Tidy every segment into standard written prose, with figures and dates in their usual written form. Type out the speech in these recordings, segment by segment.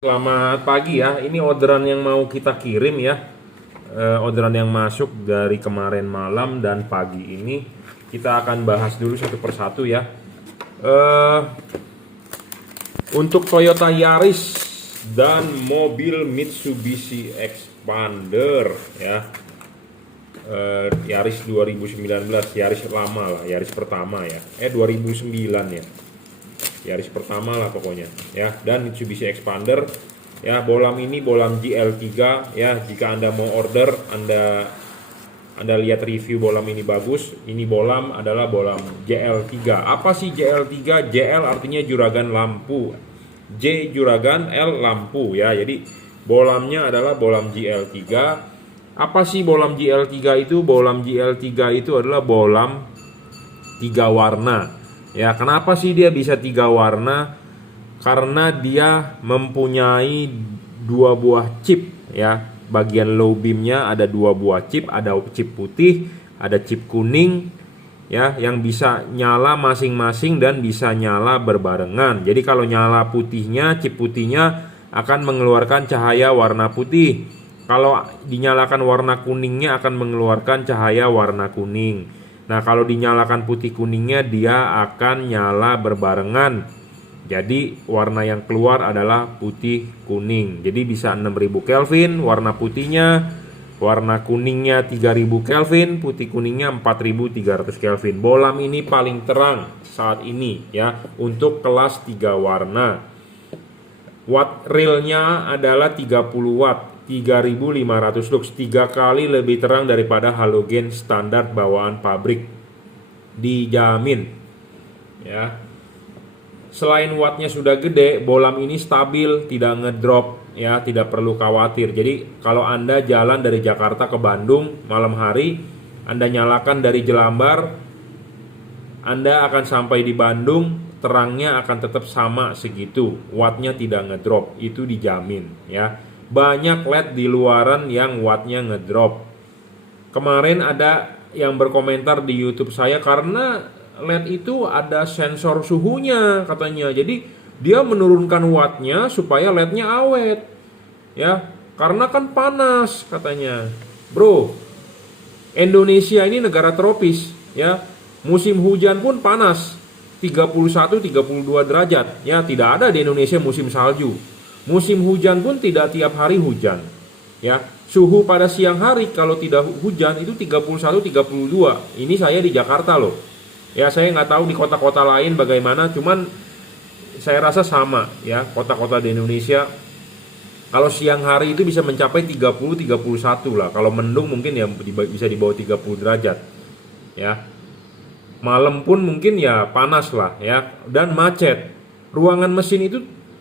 Selamat pagi ya. Ini orderan yang mau kita kirim ya. Orderan yang masuk dari kemarin malam dan pagi ini. Kita akan bahas dulu satu persatu ya. Eh, untuk Toyota Yaris dan mobil Mitsubishi Expander ya. Yaris 2019, Yaris lama lah, Yaris pertama ya. 2009 ya. Yaris pertama lah pokoknya ya. Dan Mitsubishi Expander ya. Bolam ini bolam GL3 ya. Jika Anda mau order, Anda lihat review bolam ini bagus. Ini bolam adalah bolam JL3. Apa sih JL3? JL artinya juragan lampu, J juragan, L lampu ya. Jadi bolamnya adalah bolam GL3. Apa sih bolam GL3 itu? Bolam GL3 itu adalah bolam 3 warna. Ya, kenapa sih dia bisa 3 warna? Karena dia mempunyai 2 buah chip ya. Bagian low beamnya ada 2 buah chip, ada chip putih, ada chip kuning ya, yang bisa nyala masing-masing dan bisa nyala berbarengan. Jadi kalau nyala putihnya, chip putihnya akan mengeluarkan cahaya warna putih. Kalau dinyalakan warna kuningnya akan mengeluarkan cahaya warna kuning. Nah, kalau dinyalakan putih kuningnya dia akan nyala berbarengan. Jadi warna yang keluar adalah putih kuning. Jadi bisa 6000 Kelvin warna putihnya, warna kuningnya 3000 Kelvin, putih kuningnya 4300 Kelvin. Bolam ini paling terang saat ini ya untuk kelas 3 warna. Watt realnya adalah 30 watt. 3500 lux, 3 kali lebih terang daripada halogen standar bawaan pabrik, dijamin ya. Selain wattnya sudah gede, bolam ini stabil, tidak ngedrop ya, tidak perlu khawatir. Jadi kalau Anda jalan dari Jakarta ke Bandung malam hari, Anda nyalakan dari Jelambar, Anda akan sampai di Bandung, terangnya akan tetap sama segitu, wattnya tidak ngedrop, itu dijamin ya. Banyak LED di luaran yang wattnya ngedrop. Kemarin ada yang berkomentar di YouTube saya karena LED itu ada sensor suhunya katanya. Jadi dia menurunkan wattnya supaya LED-nya awet. Ya, karena kan panas katanya. Bro, Indonesia ini negara tropis ya. Musim hujan pun panas. 31-32 derajat. Ya, tidak ada di Indonesia musim salju. Musim hujan pun tidak tiap hari hujan. Ya, suhu pada siang hari kalau tidak hujan itu 31-32. Ini saya di Jakarta loh. Ya, saya nggak tahu di kota-kota lain bagaimana, cuman saya rasa sama ya, kota-kota di Indonesia. Kalau siang hari itu bisa mencapai 30-31 lah. Kalau mendung mungkin ya bisa di bawah 30 derajat. Ya. Malam pun mungkin ya panas lah ya, dan macet. Ruangan mesin itu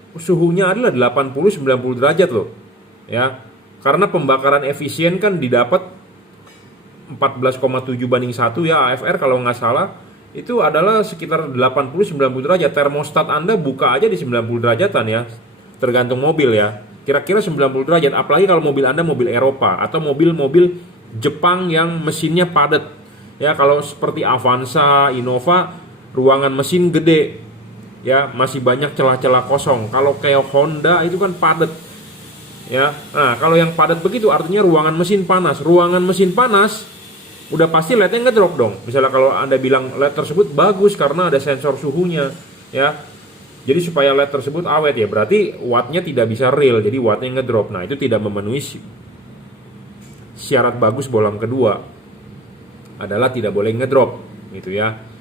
suhunya adalah 80-90 derajat loh ya, karena pembakaran efisien kan didapat 14,7/1 ya. AFR kalau nggak salah itu adalah sekitar 80-90 derajat. Termostat Anda buka aja di 90 derajatan ya, tergantung mobil ya, kira-kira 90 derajat. Apalagi kalau mobil Anda mobil Eropa atau mobil-mobil Jepang yang mesinnya padat ya. Kalau seperti Avanza, Innova, ruangan mesin gede ya, masih banyak celah-celah kosong. Kalau kayak Honda itu kan padat ya. Nah, kalau yang padat begitu artinya ruangan mesin panas. Ruangan mesin panas udah pasti LED-nya ngedrop dong. Misalnya kalau Anda bilang LED tersebut bagus karena ada sensor suhunya ya. Jadi supaya LED tersebut awet ya, berarti wattnya tidak bisa real, jadi wattnya ngedrop. Nah, itu tidak memenuhi syarat bagus bolam kedua, adalah tidak boleh ngedrop gitu ya.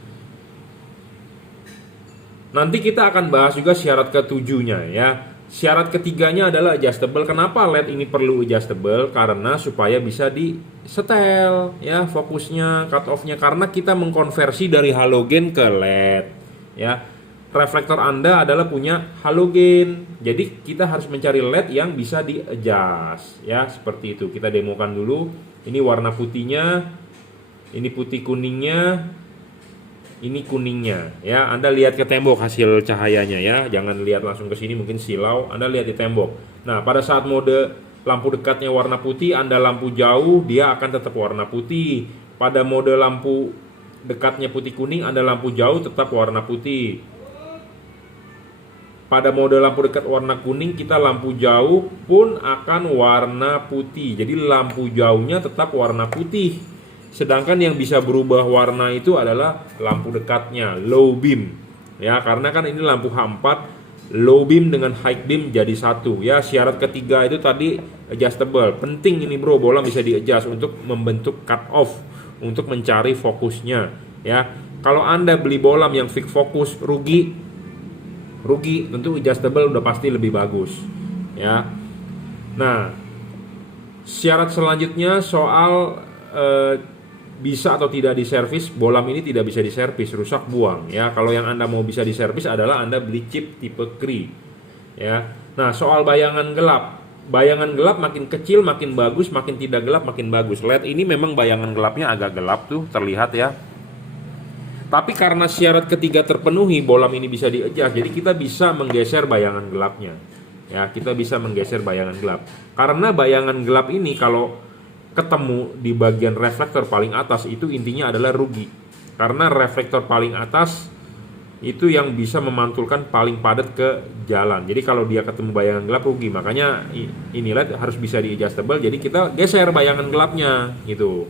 Nanti kita akan bahas juga syarat ketujuhnya ya. Syarat ketiganya adalah adjustable. Kenapa LED ini perlu adjustable? Karena supaya bisa di setel ya, fokusnya, cut off-nya. Karena kita mengkonversi dari halogen ke LED ya. Reflektor Anda adalah punya halogen. Jadi kita harus mencari LED yang bisa di adjust ya, seperti itu. Kita demokan dulu. Ini warna putihnya, ini putih kuningnya, ini kuningnya ya. Anda lihat ke tembok hasil cahayanya ya, jangan lihat langsung ke sini, mungkin silau. Anda lihat di tembok. Nah, pada saat mode lampu dekatnya warna putih, Anda lampu jauh, dia akan tetap warna putih. Pada mode lampu dekatnya putih kuning, Anda lampu jauh tetap warna putih. pada mode lampu dekat warna kuning, kita lampu jauh pun akan warna putih. Jadi lampu jauhnya tetap warna putih. Sedangkan yang bisa berubah warna itu adalah lampu dekatnya, low beam. Ya, karena kan ini lampu H4, low beam dengan high beam jadi satu. Ya, syarat ketiga itu tadi adjustable. Penting ini bro, bola bisa di-adjust untuk membentuk cut off, untuk mencari fokusnya. Ya, kalau Anda beli bolam yang fix fokus rugi, tentu adjustable udah pasti lebih bagus. Ya, nah syarat selanjutnya soal bisa atau tidak diservis. Bolam ini tidak bisa diservis, rusak buang. Ya, kalau yang Anda mau bisa diservis adalah Anda beli chip tipe Cree. Ya, nah soal bayangan gelap makin kecil makin bagus, makin tidak gelap makin bagus. LED ini memang bayangan gelapnya agak gelap tuh, terlihat ya. Tapi karena syarat ketiga terpenuhi, bolam ini bisa di-adjust. Jadi kita bisa menggeser bayangan gelapnya. Ya, kita bisa menggeser bayangan gelap. Karena bayangan gelap ini kalau ketemu di bagian reflektor paling atas, itu intinya adalah rugi. Karena reflektor paling atas itu yang bisa memantulkan paling padat ke jalan. Jadi kalau dia ketemu bayangan gelap rugi. Makanya ini LED harus bisa di-adjustable. Jadi kita geser bayangan gelapnya gitu.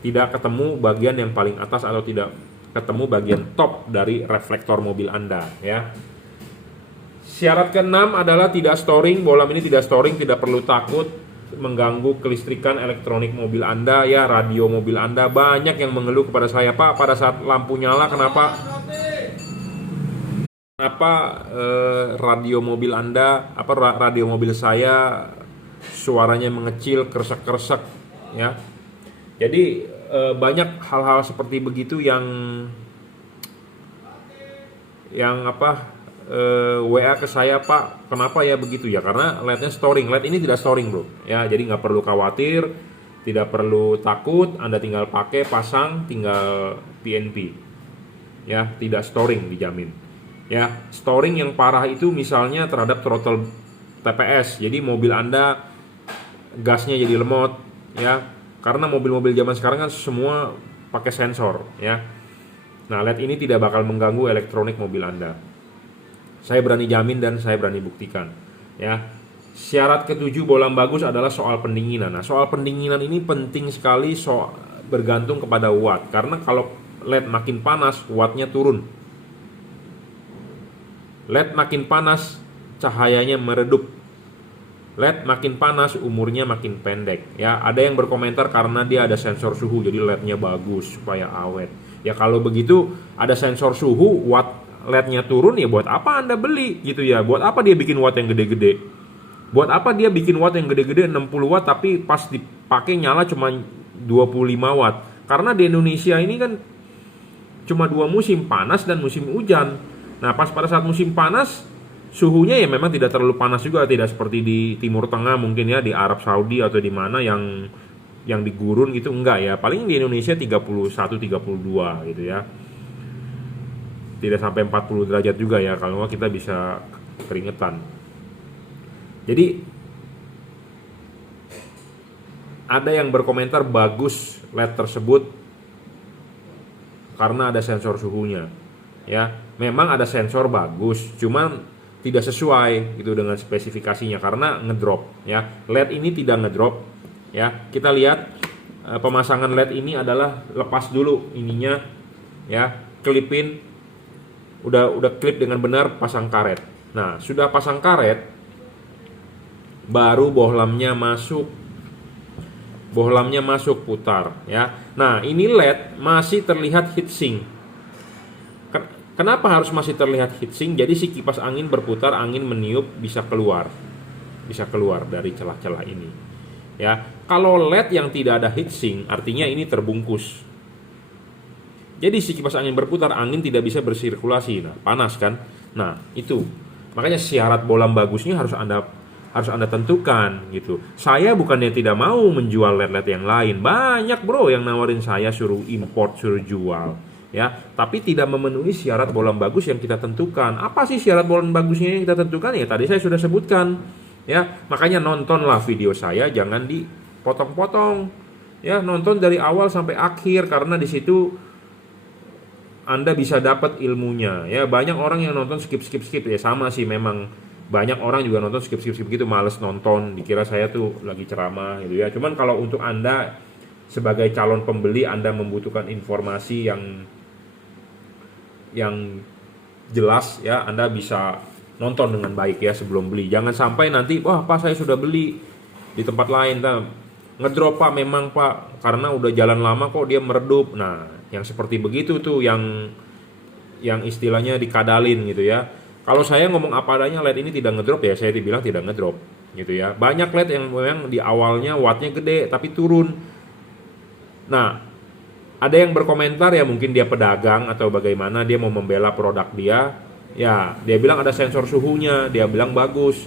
Tidak ketemu bagian yang paling atas atau tidak ketemu bagian top dari reflektor mobil Anda ya. Syarat keenam adalah tidak storing. Bolam ini tidak storing, tidak perlu takut mengganggu kelistrikan elektronik mobil Anda ya, radio mobil Anda. Banyak yang mengeluh kepada saya, Pak, pada saat lampu nyala kenapa radio mobil Anda, radio mobil saya suaranya mengecil, kresek-kresek ya. Jadi banyak hal-hal seperti begitu yang WA ke saya, Pak, kenapa ya begitu ya? Karena LED-nya storing. LED ini tidak storing bro ya, jadi nggak perlu khawatir, tidak perlu takut. Anda tinggal pakai, pasang, tinggal PNP ya, tidak storing, dijamin ya. Storing yang parah itu misalnya terhadap throttle TPS, jadi mobil Anda gasnya jadi lemot ya. Karena mobil-mobil zaman sekarang kan semua pakai sensor ya. Nah, LED ini tidak bakal mengganggu elektronik mobil Anda. Saya berani jamin dan saya berani buktikan ya. Syarat ketujuh bolam bagus adalah soal pendinginan. Nah, soal pendinginan ini penting sekali, bergantung kepada watt. Karena kalau LED makin panas, wattnya turun. LED makin panas, cahayanya meredup. LED makin panas, umurnya makin pendek ya. Ada yang berkomentar karena dia ada sensor suhu, jadi LED-nya bagus supaya awet. Ya kalau begitu ada sensor suhu, watt LED-nya turun, ya buat apa Anda beli gitu ya? Buat apa dia bikin watt yang gede-gede? Buat apa dia bikin watt yang gede-gede 60 watt tapi pas dipakai nyala cuma 25 watt? Karena di Indonesia ini kan cuma 2 musim, panas dan musim hujan. Nah, pas pada saat musim panas suhunya ya memang tidak terlalu panas juga, tidak seperti di Timur Tengah mungkin ya, di Arab Saudi atau di mana yang di gurun gitu, enggak ya. Paling di Indonesia 31 32 gitu ya. Tidak sampai 40 derajat juga ya, kalau nggak kita bisa keringetan. Jadi ada yang berkomentar bagus LED tersebut karena ada sensor suhunya. Ya, memang ada sensor bagus, cuman tidak sesuai gitu dengan spesifikasinya karena ngedrop ya. LED ini tidak ngedrop ya. Kita lihat pemasangan LED ini adalah lepas dulu ininya ya, klipin, udah klip dengan benar, pasang karet. Nah, sudah pasang karet baru bohlamnya masuk putar ya. Nah, ini LED masih terlihat heatsink. Kenapa harus masih terlihat heatsink? Jadi si kipas angin berputar, angin meniup, bisa keluar dari celah-celah ini. Ya, kalau LED yang tidak ada heatsink, artinya ini terbungkus. Jadi si kipas angin berputar, angin tidak bisa bersirkulasi. Nah, panas kan? Nah, itu. Makanya syarat bolam bagusnya harus Anda tentukan gitu. Saya bukannya tidak mau menjual LED-LED yang lain. Banyak bro yang nawarin saya suruh import, suruh jual. Ya, tapi tidak memenuhi syarat bolam bagus yang kita tentukan. Apa sih syarat bolam bagusnya yang kita tentukan? Ya tadi saya sudah sebutkan. Ya, makanya nontonlah video saya, jangan dipotong-potong. Ya, nonton dari awal sampai akhir karena di situ Anda bisa dapat ilmunya ya. Banyak orang yang nonton skip ya, sama sih memang. Banyak orang juga nonton skip gitu, males nonton, dikira saya tuh lagi ceramah gitu ya. Cuman kalau untuk Anda sebagai calon pembeli, Anda membutuhkan informasi yang jelas ya, Anda bisa nonton dengan baik ya sebelum beli. Jangan sampai nanti, wah Pak saya sudah beli di tempat lain, ngedrop Pak, memang Pak, karena udah jalan lama kok dia meredup. Nah, yang seperti begitu tuh yang istilahnya dikadalin gitu ya. Kalau saya ngomong apa adanya, LED ini tidak ngedrop ya, saya dibilang tidak ngedrop gitu ya. Banyak LED yang memang di awalnya wattnya gede tapi turun. Nah, ada yang berkomentar ya, mungkin dia pedagang atau bagaimana, dia mau membela produk dia. Ya, dia bilang ada sensor suhunya, dia bilang bagus.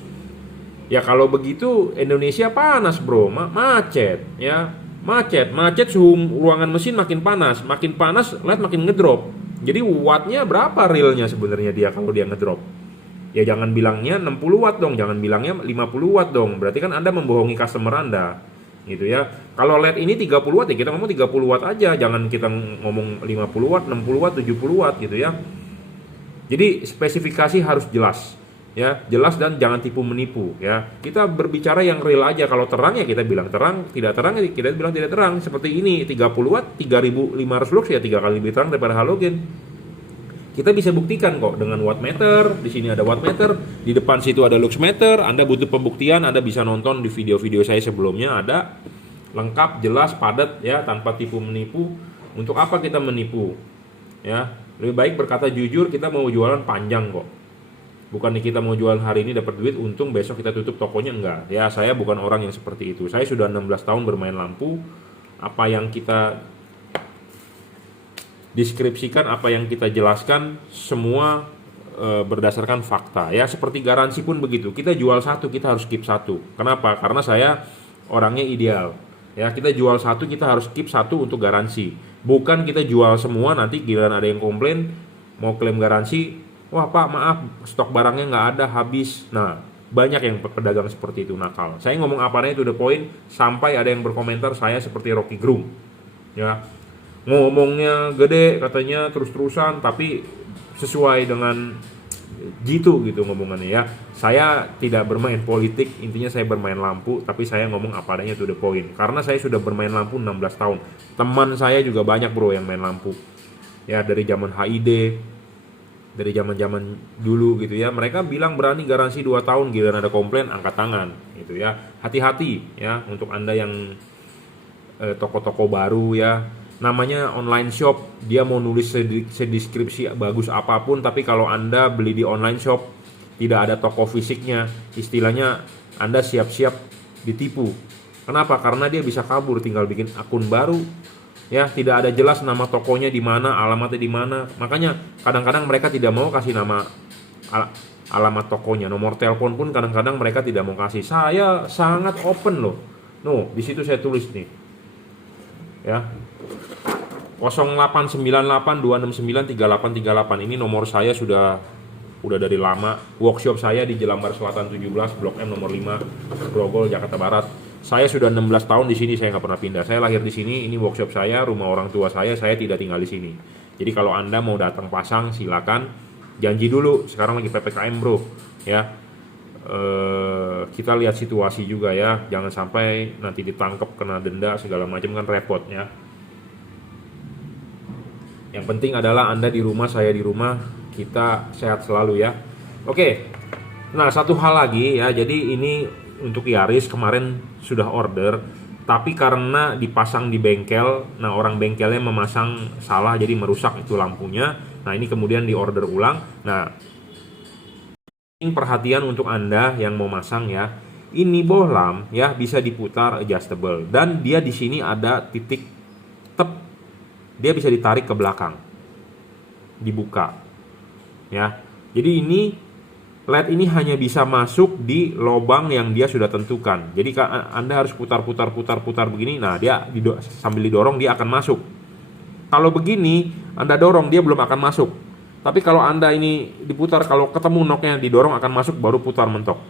Ya kalau begitu Indonesia panas bro, macet ya. Macet suhu ruangan mesin makin panas LED makin ngedrop. Jadi wattnya berapa realnya sebenarnya dia kalau dia ngedrop? Ya jangan bilangnya 60 watt dong, jangan bilangnya 50 watt dong. Berarti kan Anda membohongi customer Anda. Gitu ya. Kalau LED ini 30 watt ya kita ngomong 30 watt aja, jangan kita ngomong 50 watt, 60 watt, 70 watt gitu ya. Jadi spesifikasi harus jelas. Ya, jelas dan jangan tipu menipu ya. Kita berbicara yang real aja. Kalau terang ya kita bilang terang, tidak terang ya kita bilang tidak terang. Seperti ini 30 watt 3500 lux ya 3 kali lebih terang daripada halogen. Kita bisa buktikan kok dengan wattmeter. Di sini ada wattmeter, di depan situ ada luxmeter. Anda butuh pembuktian, Anda bisa nonton di video-video saya sebelumnya, ada lengkap, jelas, padat ya, tanpa tipu menipu. Untuk apa kita menipu? Ya, lebih baik berkata jujur, kita mau jualan panjang kok. Bukan kita mau jual hari ini dapat duit, untung besok kita tutup tokonya, enggak. Ya, saya bukan orang yang seperti itu. Saya sudah 16 tahun bermain lampu. Apa yang kita deskripsikan, apa yang kita jelaskan semua berdasarkan fakta. Ya, seperti garansi pun begitu. Kita jual satu, kita harus keep satu. Kenapa? Karena saya orangnya ideal. Ya, kita jual satu, kita harus keep satu untuk garansi. Bukan kita jual semua, nanti giliran ada yang komplain mau klaim garansi, wah Pak maaf stok barangnya nggak ada, habis. Nah, banyak yang pedagang seperti itu nakal. Saya ngomong apa adanya, itu the point. Sampai ada yang berkomentar saya seperti Rocky Gerung ya, ngomongnya gede katanya terus-terusan tapi sesuai dengan jitu gitu ngomongannya ya. Saya tidak bermain politik, intinya saya bermain lampu, tapi saya ngomong apa adanya, to the point. Karena saya sudah bermain lampu 16 tahun. Teman saya juga banyak bro yang main lampu ya, dari zaman HID, dari zaman-zaman dulu gitu ya. Mereka bilang berani garansi 2 tahun, giliran ada komplain angkat tangan gitu ya. Hati-hati ya untuk Anda yang toko-toko baru ya. Namanya online shop, dia mau nulis sedeskripsi bagus apapun, tapi kalau Anda beli di online shop tidak ada toko fisiknya, istilahnya Anda siap-siap ditipu. Kenapa? Karena dia bisa kabur, tinggal bikin akun baru. Ya, tidak ada jelas nama tokonya di mana, alamatnya di mana. Makanya kadang-kadang mereka tidak mau kasih nama alamat tokonya, nomor telepon pun kadang-kadang mereka tidak mau kasih. Saya sangat open loh. No, di situ saya tulis nih. Ya. 089826938838. Ini nomor saya sudah dari lama. Workshop saya di Jelambar Selatan 17, Blok M nomor 5, Grogol, Jakarta Barat. Saya sudah 16 tahun di sini, saya nggak pernah pindah. Saya lahir di sini, ini workshop saya, rumah orang tua saya tidak tinggal di sini. Jadi kalau Anda mau datang pasang, silakan. Janji dulu, sekarang lagi PPKM bro. Ya, kita lihat situasi juga ya. Jangan sampai nanti ditangkap, kena denda segala macam, kan repot ya. Yang penting adalah Anda di rumah, saya di rumah, kita sehat selalu ya. Oke. Nah, satu hal lagi ya. Jadi ini untuk Yaris kemarin sudah order, tapi karena dipasang di bengkel, nah orang bengkelnya memasang salah jadi merusak itu lampunya. Nah, ini kemudian diorder ulang. Nah, ini perhatian untuk Anda yang mau masang ya. Ini bohlam ya bisa diputar adjustable, dan dia di sini ada titik tep. Dia bisa ditarik ke belakang, dibuka ya. Jadi ini LED ini hanya bisa masuk di lubang yang dia sudah tentukan. Jadi Anda harus putar begini. Nah, dia sambil didorong dia akan masuk. Kalau begini Anda dorong dia belum akan masuk. Tapi kalau Anda ini diputar, kalau ketemu knocknya didorong akan masuk, baru putar mentok,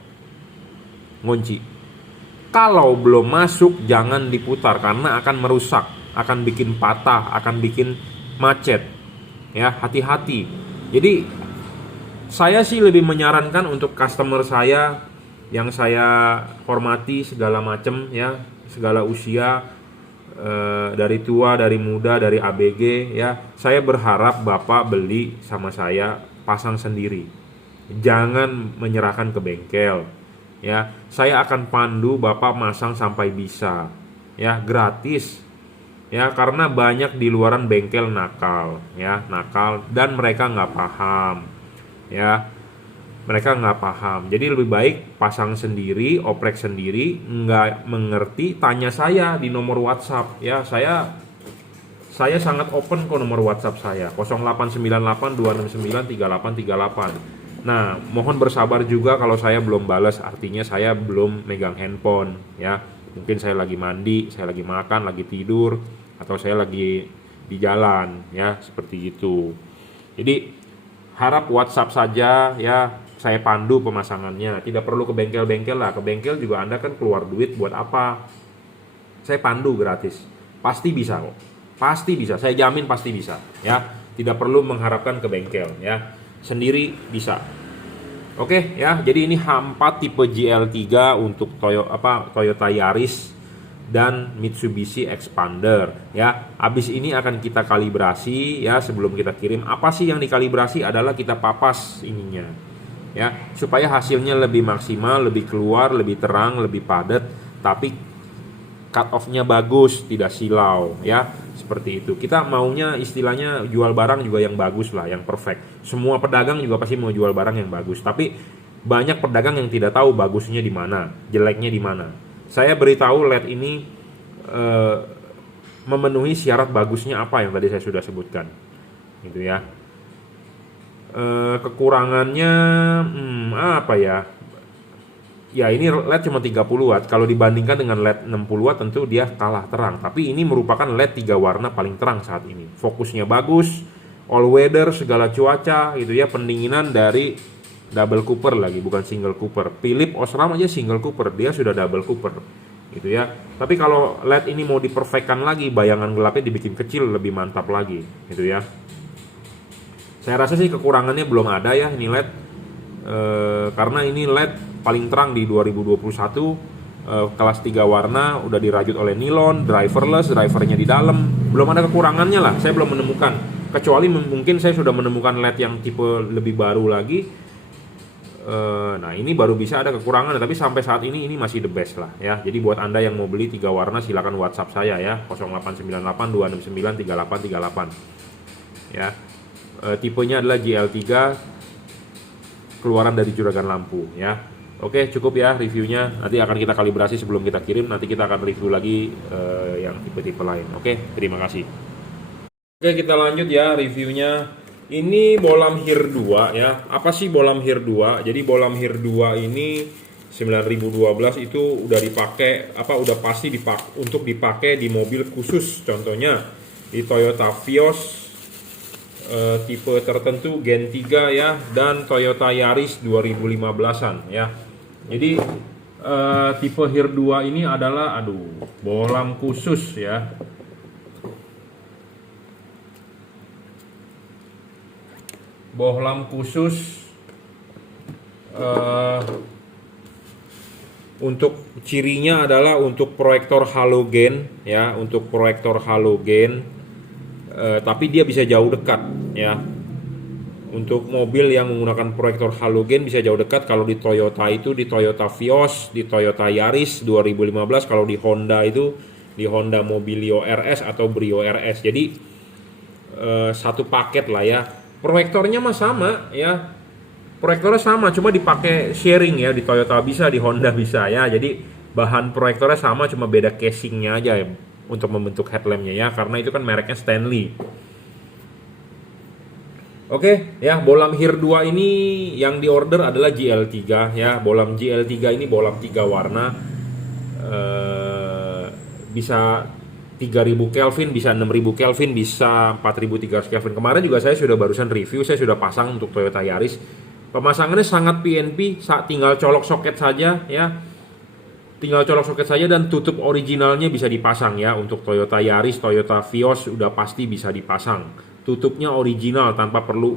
ngunci. Kalau belum masuk jangan diputar karena akan merusak, akan bikin patah, akan bikin macet ya, hati-hati. Jadi saya sih lebih menyarankan untuk customer saya yang saya hormati segala macam ya, segala usia, dari tua, dari muda, dari ABG ya. Saya berharap Bapak beli sama saya pasang sendiri. Jangan menyerahkan ke bengkel. Ya, saya akan pandu Bapak masang sampai bisa. Ya, gratis. Ya, karena banyak di luaran bengkel nakal, ya, nakal dan mereka nggak paham. Ya, mereka nggak paham. Jadi lebih baik pasang sendiri, oprek sendiri. Nggak mengerti, tanya saya di nomor WhatsApp ya. Saya sangat open kok nomor WhatsApp saya 0898 269 3838. Nah, mohon bersabar juga kalau saya belum balas, artinya saya belum megang handphone ya. Mungkin saya lagi mandi, saya lagi makan, lagi tidur, atau saya lagi di jalan ya, seperti itu. Jadi harap WhatsApp saja ya, saya pandu pemasangannya. Tidak perlu ke bengkel-bengkel lah. Ke bengkel juga Anda kan keluar duit buat apa? Saya pandu gratis. Pasti bisa kok. Pasti bisa. Saya jamin pasti bisa ya. Tidak perlu mengharapkan ke bengkel ya. Sendiri bisa. Oke ya. Jadi ini H4 tipe GL3 untuk Toyota Yaris dan Mitsubishi Expander ya. Habis ini akan kita kalibrasi ya, sebelum kita kirim. Apa sih yang dikalibrasi adalah kita papas ininya ya, supaya hasilnya lebih maksimal, lebih keluar, lebih terang, lebih padat, tapi cut off-nya bagus, tidak silau ya. Seperti itu. Kita maunya istilahnya jual barang juga yang bagus lah, yang perfect. Semua pedagang juga pasti mau jual barang yang bagus, tapi banyak pedagang yang tidak tahu bagusnya di mana, jeleknya di mana. Saya beritahu LED ini memenuhi syarat bagusnya apa yang tadi saya sudah sebutkan, gitu ya. Kekurangannya apa ya? Ya ini LED cuma 30 watt. Kalau dibandingkan dengan LED 60 watt tentu dia kalah terang. Tapi ini merupakan LED 3 warna paling terang saat ini. Fokusnya bagus, all weather, segala cuaca gitu ya. Pendinginan dari double cooper lagi, bukan single cooper. Philips Osram aja single cooper, dia sudah double cooper gitu ya. Tapi kalau LED ini mau diperfectkan lagi, bayangan gelapnya dibikin kecil, lebih mantap lagi gitu ya. Saya rasa sih kekurangannya belum ada ya ini LED, karena ini LED paling terang di 2021, kelas 3 warna, udah dirajut oleh nilon, driverless, drivernya di dalam. Belum ada kekurangannya lah, saya belum menemukan. Kecuali mungkin saya sudah menemukan LED yang tipe lebih baru lagi. Nah ini baru bisa ada kekurangan, tapi sampai saat ini masih the best lah ya. Jadi buat Anda yang mau beli 3 warna silakan WhatsApp saya ya, 0898 269 3838 ya. Tipenya adalah GL3, keluaran dari juragan lampu ya. Oke, cukup ya reviewnya. Nanti akan kita kalibrasi sebelum kita kirim. Nanti kita akan review lagi yang tipe-tipe lain. Oke, terima kasih. Oke, kita lanjut ya reviewnya. Ini Bolam Hir 2 ya. Apa sih Bolam Hir 2? Jadi Bolam Hir 2 ini 9012 itu udah dipakai, udah pasti untuk dipakai di mobil khusus. Contohnya di Toyota Vios tipe tertentu Gen 3 ya, dan Toyota Yaris 2015-an ya. Jadi tipe Hir 2 ini adalah bolam khusus ya. Bohlam khusus untuk cirinya adalah untuk proyektor halogen ya, untuk proyektor halogen, tapi dia bisa jauh dekat ya. Untuk mobil yang menggunakan proyektor halogen bisa jauh dekat. Kalau di Toyota itu, di Toyota Vios, di Toyota Yaris 2015, kalau di Honda itu di Honda Mobilio RS atau Brio RS. Jadi satu paket lah ya. Proyektornya mah sama ya, proyektornya sama, cuma dipakai sharing ya. Di Toyota bisa, di Honda bisa ya. Jadi bahan proyektornya sama, cuma beda casingnya aja ya, untuk membentuk headlampnya ya, karena itu kan mereknya Stanley. Oke ya, Bolam Hir 2 ini yang diorder adalah GL3 ya. Bolam GL3 ini bolam 3 warna, bisa 3000 Kelvin, bisa 6000 Kelvin, bisa 4300 Kelvin. Kemarin juga saya sudah barusan review, saya sudah pasang untuk Toyota Yaris. Pemasangannya sangat PNP, tinggal colok soket saja ya. Tinggal colok soket saja dan tutup originalnya bisa dipasang ya. Untuk Toyota Yaris, Toyota Vios udah pasti bisa dipasang. tutupnya original tanpa perlu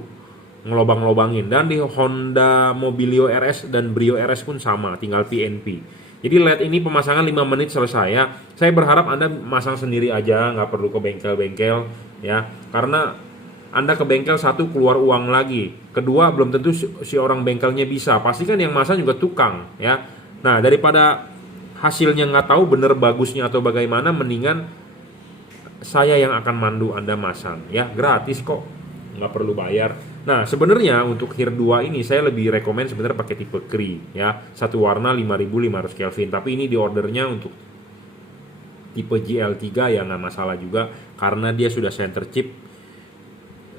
ngelobang-lobangin. Dan di Honda Mobilio RS dan Brio RS pun sama, tinggal PNP. Jadi LED ini pemasangan 5 menit selesai ya. Saya berharap Anda masang sendiri aja, nggak perlu ke bengkel-bengkel ya. Karena Anda ke bengkel, satu, keluar uang lagi. Kedua, belum tentu si orang bengkelnya bisa. Pastikan yang masang juga tukang ya. Nah, daripada hasilnya nggak tahu bener bagusnya atau bagaimana, mendingan saya yang akan mandu Anda masang ya. Gratis kok, nggak perlu bayar. Nah, sebenarnya untuk HERE 2 ini saya lebih rekomen sebenarnya pakai tipe Cree ya. Satu warna 5500 Kelvin. Tapi ini di ordernya untuk tipe GL3 ya, nggak masalah juga karena dia sudah center chip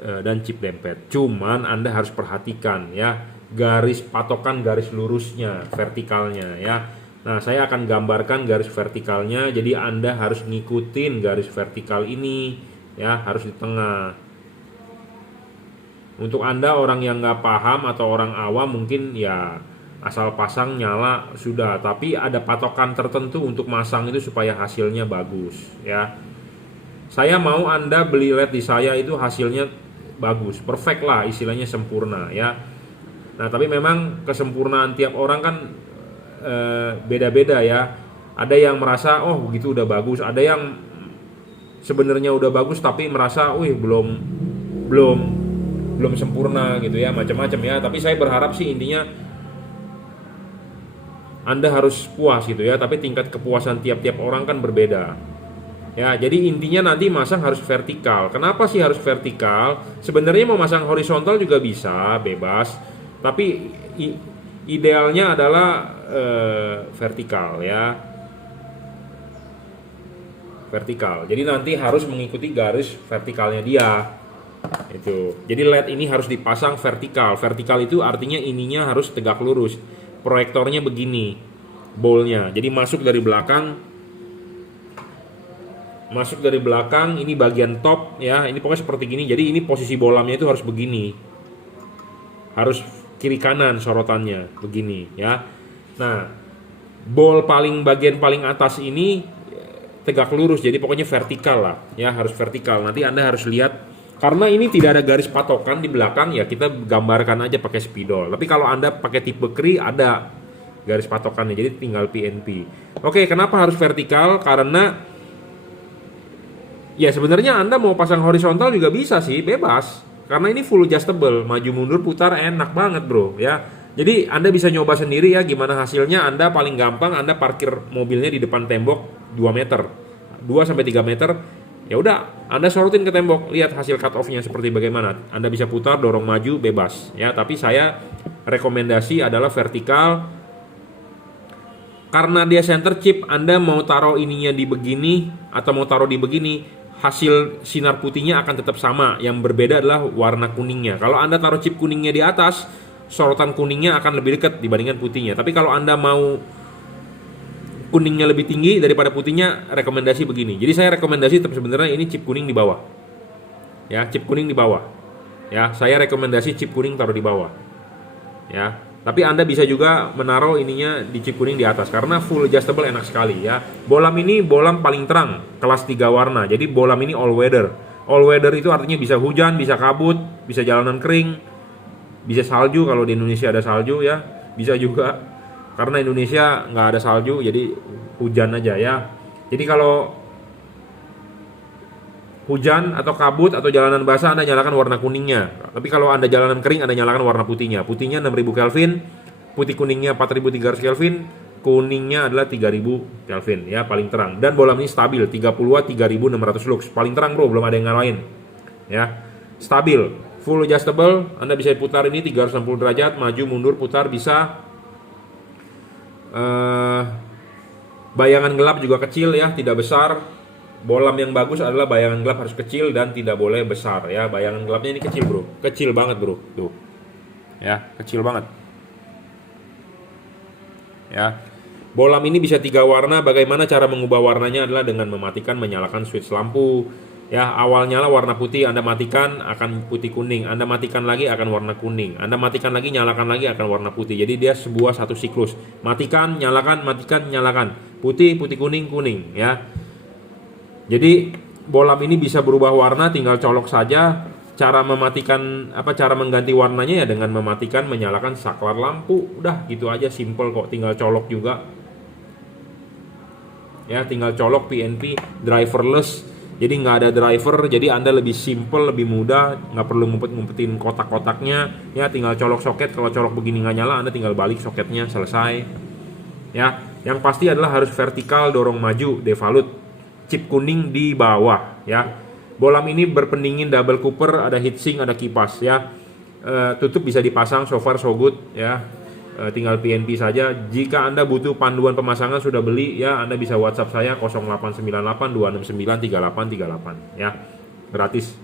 dan chip dempet. Cuman Anda harus perhatikan ya, garis patokan garis lurusnya, vertikalnya ya. Nah, saya akan gambarkan garis vertikalnya. Jadi Anda harus ngikutin garis vertikal ini ya, harus di tengah. Untuk Anda orang yang nggak paham atau orang awam mungkin ya asal pasang nyala sudah, tapi ada patokan tertentu untuk masang itu supaya hasilnya bagus ya. Saya mau Anda beli LED di saya itu hasilnya bagus, perfect lah, istilahnya sempurna ya. Nah, tapi memang kesempurnaan tiap orang kan beda-beda ya. Ada yang merasa oh begitu udah bagus, ada yang sebenarnya udah bagus tapi merasa wih belum sempurna gitu ya, macam-macam ya. Tapi saya berharap sih intinya Anda harus puas gitu ya, tapi tingkat kepuasan tiap-tiap orang kan berbeda. Ya, jadi intinya nanti masang harus vertikal. Kenapa sih harus vertikal? Sebenarnya mau masang horizontal juga bisa, bebas. Tapi idealnya adalah vertikal ya. Vertikal. Jadi nanti harus mengikuti garis vertikalnya dia. Itu. Jadi LED ini harus dipasang vertikal. Vertikal itu artinya ininya harus tegak lurus. Proyektornya begini, bolnya. Jadi masuk dari belakang, ini bagian top ya. Ini pokoknya seperti gini. Jadi ini posisi bolamnya itu harus begini. Harus kiri kanan sorotannya begini ya. Nah, bagian paling atas ini tegak lurus. Jadi pokoknya vertikal lah ya, harus vertikal. Nanti Anda harus lihat. Karena ini tidak ada garis patokan di belakang ya, kita gambarkan aja pakai spidol. Tapi kalau Anda pakai tipe Cree ada garis patokannya, jadi tinggal PNP. Oke, kenapa harus vertikal? Karena ya sebenarnya Anda mau pasang horizontal juga bisa sih, bebas. Karena ini full adjustable, maju mundur putar enak banget bro ya. Jadi Anda bisa nyoba sendiri ya gimana hasilnya. Anda paling gampang Anda parkir mobilnya di depan tembok 2 meter, 2-3 meter. Ya udah, Anda sorotin ke tembok, lihat hasil cut off-nya seperti bagaimana. Anda bisa putar, dorong maju, bebas ya. Tapi saya rekomendasi adalah vertikal. Karena dia center chip, Anda mau taruh ininya di begini atau mau taruh di begini, hasil sinar putihnya akan tetap sama. Yang berbeda adalah warna kuningnya. Kalau Anda taruh chip kuningnya di atas, sorotan kuningnya akan lebih dekat dibandingkan putihnya. Tapi kalau Anda mau kuningnya lebih tinggi daripada putihnya, rekomendasi begini. Jadi saya rekomendasi tetap sebenarnya ini chip kuning di bawah. Ya, chip kuning di bawah. Ya, saya rekomendasi chip kuning taruh di bawah. Ya, tapi Anda bisa juga menaruh ininya di chip kuning di atas karena full adjustable enak sekali ya. Bolam ini bolam paling terang, kelas 3 warna. Jadi bolam ini all weather. All weather itu artinya bisa hujan, bisa kabut, bisa jalanan kering, bisa salju kalau di Indonesia ada salju ya, bisa juga. Karena Indonesia nggak ada salju, jadi hujan aja ya. Jadi kalau hujan atau kabut atau jalanan basah, Anda nyalakan warna kuningnya. Tapi kalau Anda jalanan kering, Anda nyalakan warna putihnya. Putihnya 6000 Kelvin, putih kuningnya 4300 Kelvin, kuningnya adalah 3000 Kelvin ya, paling terang. Dan bolam ini stabil, 30 watt 3600 lux. Paling terang bro, belum ada yang ngalahin. Ya, stabil, full adjustable. Anda bisa putar ini 360 derajat, maju mundur putar bisa. Bayangan gelap juga kecil ya, tidak besar. Bolam yang bagus adalah bayangan gelap harus kecil dan tidak boleh besar ya. Bayangan gelapnya ini kecil bro, kecil banget bro, tuh ya, kecil banget ya. Bolam ini bisa 3 warna. Bagaimana cara mengubah warnanya adalah dengan mematikan menyalakan switch lampu ya. Awal nyala warna putih, Anda matikan akan putih kuning, Anda matikan lagi akan warna kuning, Anda matikan lagi nyalakan lagi akan warna putih. Jadi dia satu siklus, matikan nyalakan putih kuning ya. Jadi bolam ini bisa berubah warna, tinggal colok saja cara mengganti warnanya ya dengan mematikan, menyalakan saklar lampu. Udah gitu aja, simple kok, tinggal colok juga. Ya, tinggal colok PNP driverless. Jadi nggak ada driver, jadi Anda lebih simple, lebih mudah, nggak perlu ngumpet-ngumpetin kotak-kotaknya. Ya, tinggal colok soket, kalau colok begini nggak nyala, Anda tinggal balik soketnya, selesai. Ya, yang pasti adalah harus vertikal, dorong maju, devalut, chip kuning di bawah. Ya, bolam ini berpendingin double cooper, ada heatsink, ada kipas. Ya, tutup bisa dipasang, so far so good. Ya, tinggal PNP saja. Jika Anda butuh panduan pemasangan sudah beli ya, Anda bisa WhatsApp saya 0898 269 3838 ya, gratis.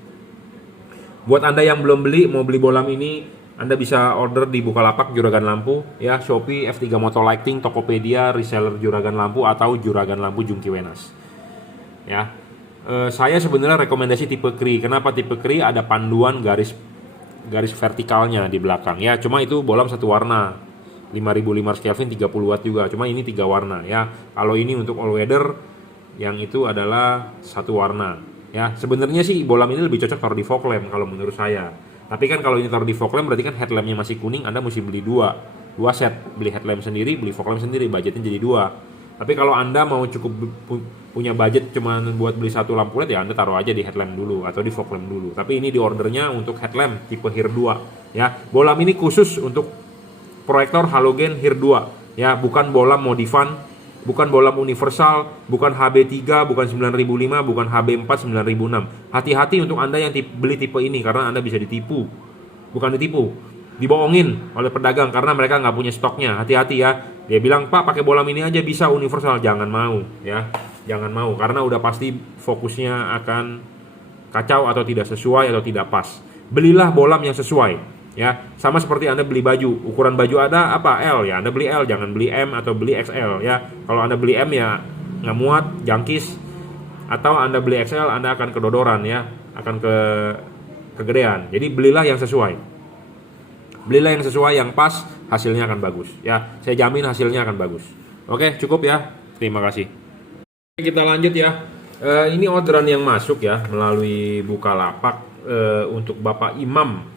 Buat Anda yang belum beli, mau beli bolam ini, Anda bisa order di Bukalapak Juragan Lampu ya, Shopee F3 Motor Lighting, Tokopedia reseller Juragan Lampu, atau Juragan Lampu Jungki Wenas. Ya. Saya sebenarnya rekomendasi tipe Kri. Kenapa tipe Kri? Ada panduan garis vertikalnya di belakang ya. Cuma itu bolam satu warna. 5500 Kelvin 30 watt juga, cuma ini 3 warna ya. Kalau ini untuk all weather, yang itu adalah satu warna ya. Sebenarnya sih bolam ini lebih cocok taruh di fog lamp kalau menurut saya. Tapi kan kalau ini taruh di fog lamp berarti kan headlampnya masih kuning, Anda mesti beli dua set, beli headlamp sendiri, beli fog lamp sendiri, budgetnya jadi dua. Tapi kalau Anda mau cukup punya budget cuma buat beli satu lampu LED ya, Anda taruh aja di headlamp dulu atau di fog lamp dulu. Tapi ini di ordernya untuk headlamp tipe HIR 2 ya. Bolam ini khusus untuk proyektor halogen HIR 2 ya, bukan bolam modifan, bukan bolam universal, bukan HB3, bukan 9005, bukan HB4 9006. Hati-hati untuk Anda yang beli tipe ini, karena Anda bisa ditipu. Bukan ditipu, dibohongin oleh pedagang karena mereka nggak punya stoknya. Hati-hati ya. Dia bilang, "Pak, pakai bolam ini aja bisa universal." Jangan mau ya. Jangan mau, karena udah pasti fokusnya akan kacau atau tidak sesuai atau tidak pas. Belilah bolam yang sesuai. Ya, sama seperti Anda beli baju, ukuran baju ada apa? L ya, Anda beli L, jangan beli M atau beli XL ya. Kalau Anda beli M ya nggak muat, jangkis. Atau Anda beli XL, Anda akan kedodoran ya, akan kegedean. Jadi belilah yang sesuai. Belilah yang sesuai, yang pas, hasilnya akan bagus ya. Saya jamin hasilnya akan bagus. Oke, cukup ya. Terima kasih. Kita lanjut ya. Ini orderan yang masuk ya melalui Bukalapak untuk Bapak Imam.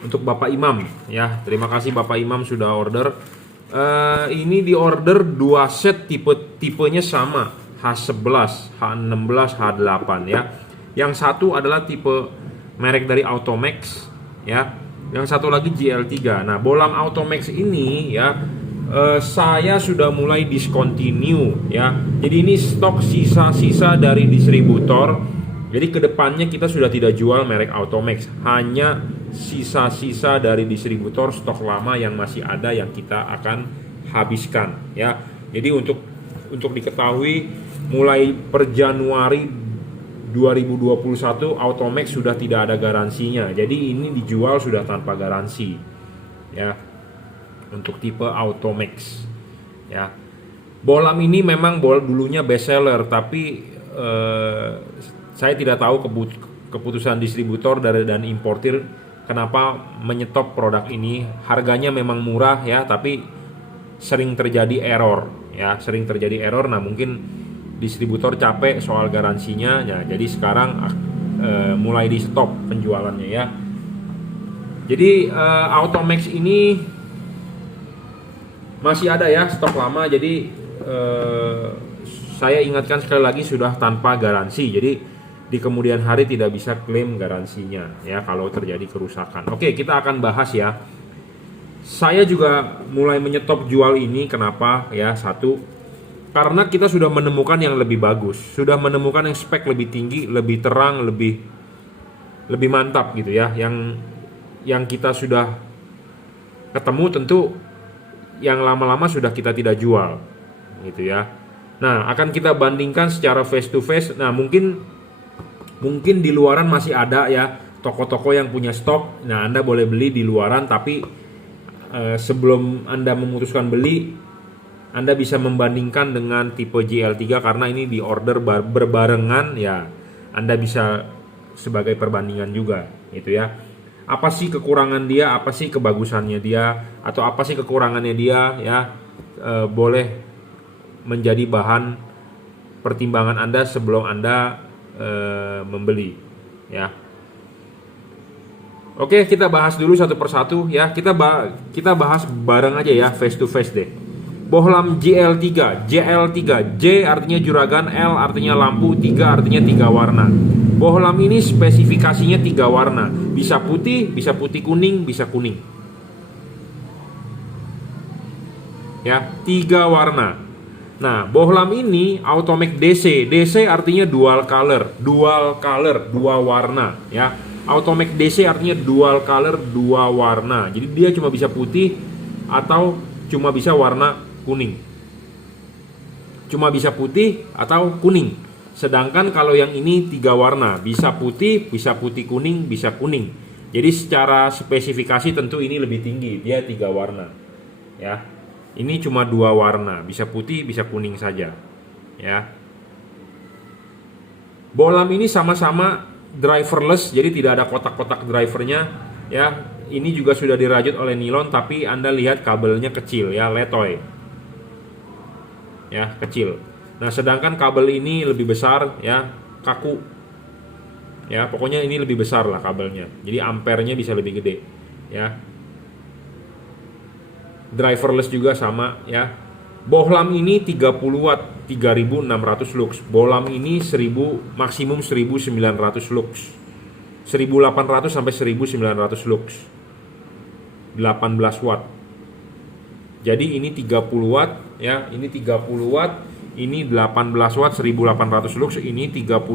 Untuk Bapak Imam ya, terima kasih Bapak Imam sudah order. Ini di order 2 set, tipenya sama, H11, H16, H8 ya. Yang satu adalah tipe merek dari Automax ya. Yang satu lagi GL3. Nah, bolam Automax ini ya, saya sudah mulai discontinue ya. Jadi ini stok sisa-sisa dari distributor. Jadi kedepannya kita sudah tidak jual merek Automax, hanya sisa-sisa dari distributor, stok lama yang masih ada yang kita akan habiskan ya. Jadi untuk diketahui, mulai per Januari 2021 Automax sudah tidak ada garansinya. Jadi ini dijual sudah tanpa garansi ya, untuk tipe Automax ya. Bolam ini memang dulunya best seller, tapi saya tidak tahu keputusan distributor dan importir kenapa menyetop produk ini. Harganya memang murah ya, tapi sering terjadi error ya, sering terjadi error. Nah, mungkin distributor capek soal garansinya ya, jadi sekarang mulai di stop penjualannya ya. Jadi Automax ini masih ada ya stok lama. Jadi saya ingatkan sekali lagi, sudah tanpa garansi. Jadi di kemudian hari tidak bisa klaim garansinya ya kalau terjadi kerusakan. Oke, kita akan bahas ya. Saya juga mulai menyetop jual ini. Kenapa ya? Satu, karena kita sudah menemukan yang lebih bagus, sudah menemukan yang spek lebih tinggi, lebih terang, lebih mantap gitu ya. Yang kita sudah ketemu, tentu yang lama-lama sudah kita tidak jual gitu ya. Nah, akan kita bandingkan secara face to face. Nah, mungkin di luaran masih ada ya toko-toko yang punya stok. Nah, Anda boleh beli di luaran, tapi sebelum Anda memutuskan beli, Anda bisa membandingkan dengan tipe GL3 karena ini di order berbarengan ya. Anda bisa sebagai perbandingan juga gitu ya. Apa sih kekurangan dia, apa sih kebagusannya dia, atau apa sih kekurangannya dia ya, boleh menjadi bahan pertimbangan Anda sebelum Anda membeli ya. Oke, kita bahas dulu satu persatu ya. Kita bahas bareng aja ya, face to face deh. Bohlam JL3, JL3, J artinya juragan, L artinya lampu, 3 artinya 3 warna. Bohlam ini spesifikasinya 3 warna. Bisa putih kuning, bisa kuning. Ya, 3 warna. Nah, bohlam ini Automac DC. DC artinya dual color, 2 warna ya. Automac DC artinya dual color, 2 warna. Jadi dia cuma bisa putih atau cuma bisa warna kuning. Cuma bisa putih atau kuning. Sedangkan kalau yang ini 3 warna, bisa putih kuning, bisa kuning. Jadi secara spesifikasi tentu ini lebih tinggi, dia 3 warna. Ya. Ini cuma 2 warna, bisa putih, bisa kuning saja. Ya. Bohlam ini sama-sama driverless, jadi tidak ada kotak-kotak drivernya. Ya, ini juga sudah dirajut oleh nilon, tapi Anda lihat kabelnya kecil ya, letoy. Ya, kecil. Nah, sedangkan kabel ini lebih besar ya, kaku. Ya, pokoknya ini lebih besar lah kabelnya. Jadi ampernya bisa lebih gede. Ya. Driverless juga sama ya. Bohlam ini 30 watt, 3600 lux. Bohlam ini maksimum 1900 lux. 1800 sampai 1900 lux. 18 watt. Jadi ini 30 watt ya, ini 30 watt, ini 18 watt 1800 lux, ini 38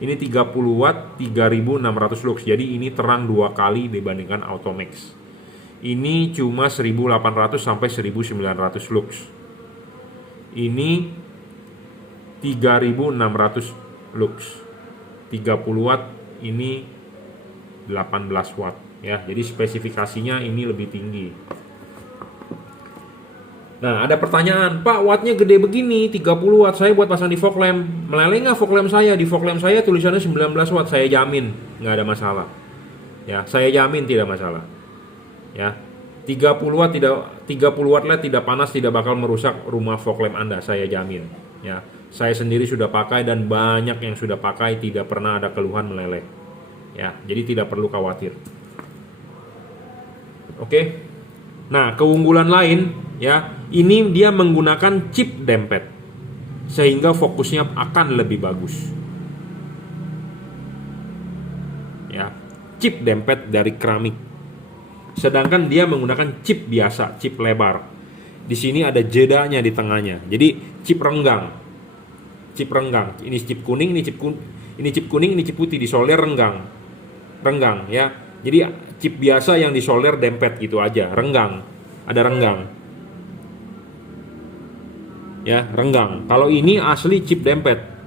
ini 30 watt 3600 lux. Jadi ini terang 2 kali dibandingkan Automax. Ini cuma 1800 sampai 1900 lux. Ini 3600 lux. 30 watt, ini 18 watt ya. Jadi spesifikasinya ini lebih tinggi. Nah, ada pertanyaan, Pak, wattnya gede begini, 30 watt, saya buat pasang di fog lamp, meleleh nggak fog lamp saya? Di fog lamp saya tulisannya 19 watt, saya jamin nggak ada masalah. Ya, saya jamin tidak masalah. Ya, 30 watt LED tidak panas, tidak bakal merusak rumah fog lamp Anda, saya jamin. Ya, saya sendiri sudah pakai dan banyak yang sudah pakai tidak pernah ada keluhan meleleh. Ya, jadi tidak perlu khawatir. Oke. Nah, keunggulan lain ya, ini dia menggunakan chip dempet sehingga fokusnya akan lebih bagus. Ya, chip dempet dari keramik. Sedangkan dia menggunakan chip biasa, chip lebar. Di sini ada jedanya di tengahnya. Jadi chip renggang. Chip renggang. Ini chip kuning, ini chip kuning, ini chip putih, disolder renggang. Renggang ya. Jadi chip biasa yang disolder dempet gitu aja, renggang. Ada renggang. Ya, renggang. Kalau ini asli chip dempet.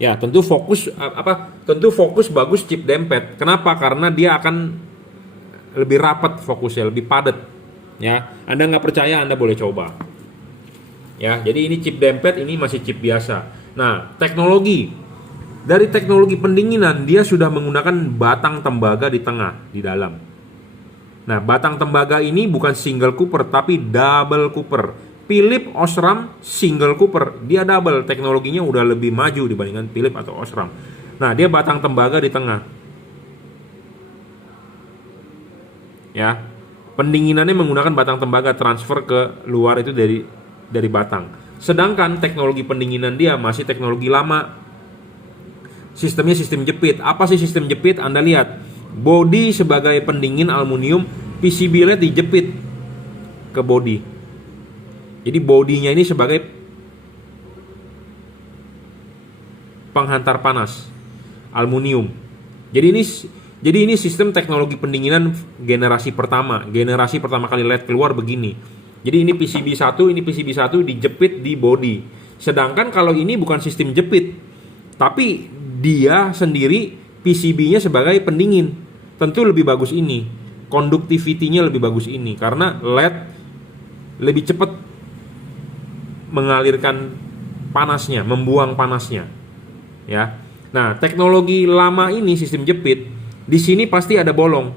Ya, tentu fokus bagus chip dempet. Kenapa? Karena dia akan lebih rapat fokusnya, lebih padat. Ya, Anda nggak percaya, Anda boleh coba. Ya, jadi ini chip dempet, ini masih chip biasa. Nah, dari teknologi pendinginan dia sudah menggunakan batang tembaga di tengah, di dalam. Nah, batang tembaga ini bukan single cooper tapi double cooper. Philips Osram single cooper, dia double, teknologinya udah lebih maju dibandingkan Philips atau Osram. Nah, dia batang tembaga di tengah. Ya. Pendinginannya menggunakan batang tembaga, transfer ke luar itu dari batang. Sedangkan teknologi pendinginan dia masih teknologi lama. Sistemnya sistem jepit. Apa sih sistem jepit? Anda lihat, body sebagai pendingin aluminium, PCB LED dijepit ke body. Jadi bodinya ini sebagai penghantar panas aluminium. Jadi ini sistem teknologi pendinginan generasi pertama kali LED keluar begini. Jadi ini PCB 1, ini PCB 1 dijepit di body. Sedangkan kalau ini bukan sistem jepit, tapi dia sendiri PCB-nya sebagai pendingin. Tentu lebih bagus ini. Conductivity-nya lebih bagus ini karena LED lebih cepat mengalirkan panasnya, membuang panasnya. Ya. Nah, teknologi lama ini sistem jepit, di sini pasti ada bolong.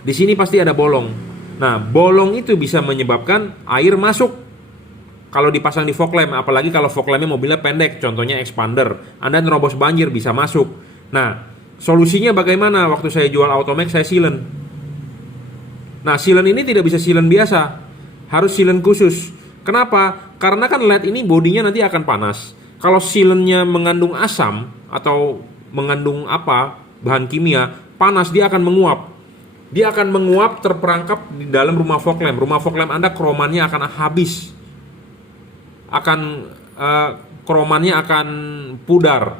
Di sini pasti ada bolong. Nah, bolong itu bisa menyebabkan air masuk. kalau dipasang di fog lamp, apalagi kalau fog lampnya mobilnya pendek, contohnya expander, Anda nerobos banjir bisa masuk. Nah, solusinya bagaimana? Waktu saya jual Automax saya silen. Nah, silen ini tidak bisa silen biasa, harus silen khusus. Kenapa? Karena kan LED ini bodinya nanti akan panas. Kalau silennya mengandung asam atau mengandung bahan kimia, panas, dia akan menguap. Dia akan menguap terperangkap di dalam rumah fog lamp. Rumah fog lamp Anda kromannya akan habis. Kromannya akan pudar.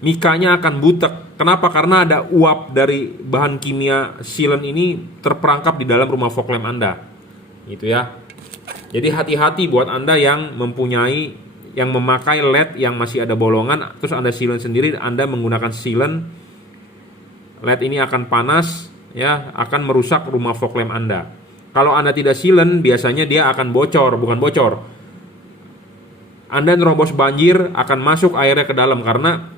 Mikanya akan butek. Kenapa? Karena ada uap dari bahan kimia silen ini terperangkap di dalam rumah fog lamp Anda. Gitu ya. Jadi hati-hati buat Anda yang memakai LED yang masih ada bolongan, terus Anda silen sendiri, Anda menggunakan silen, LED ini akan panas, ya, akan merusak rumah fog lamp Anda. Kalau Anda tidak silen, biasanya dia akan bukan bocor. Anda nerobos banjir, akan masuk airnya ke dalam karena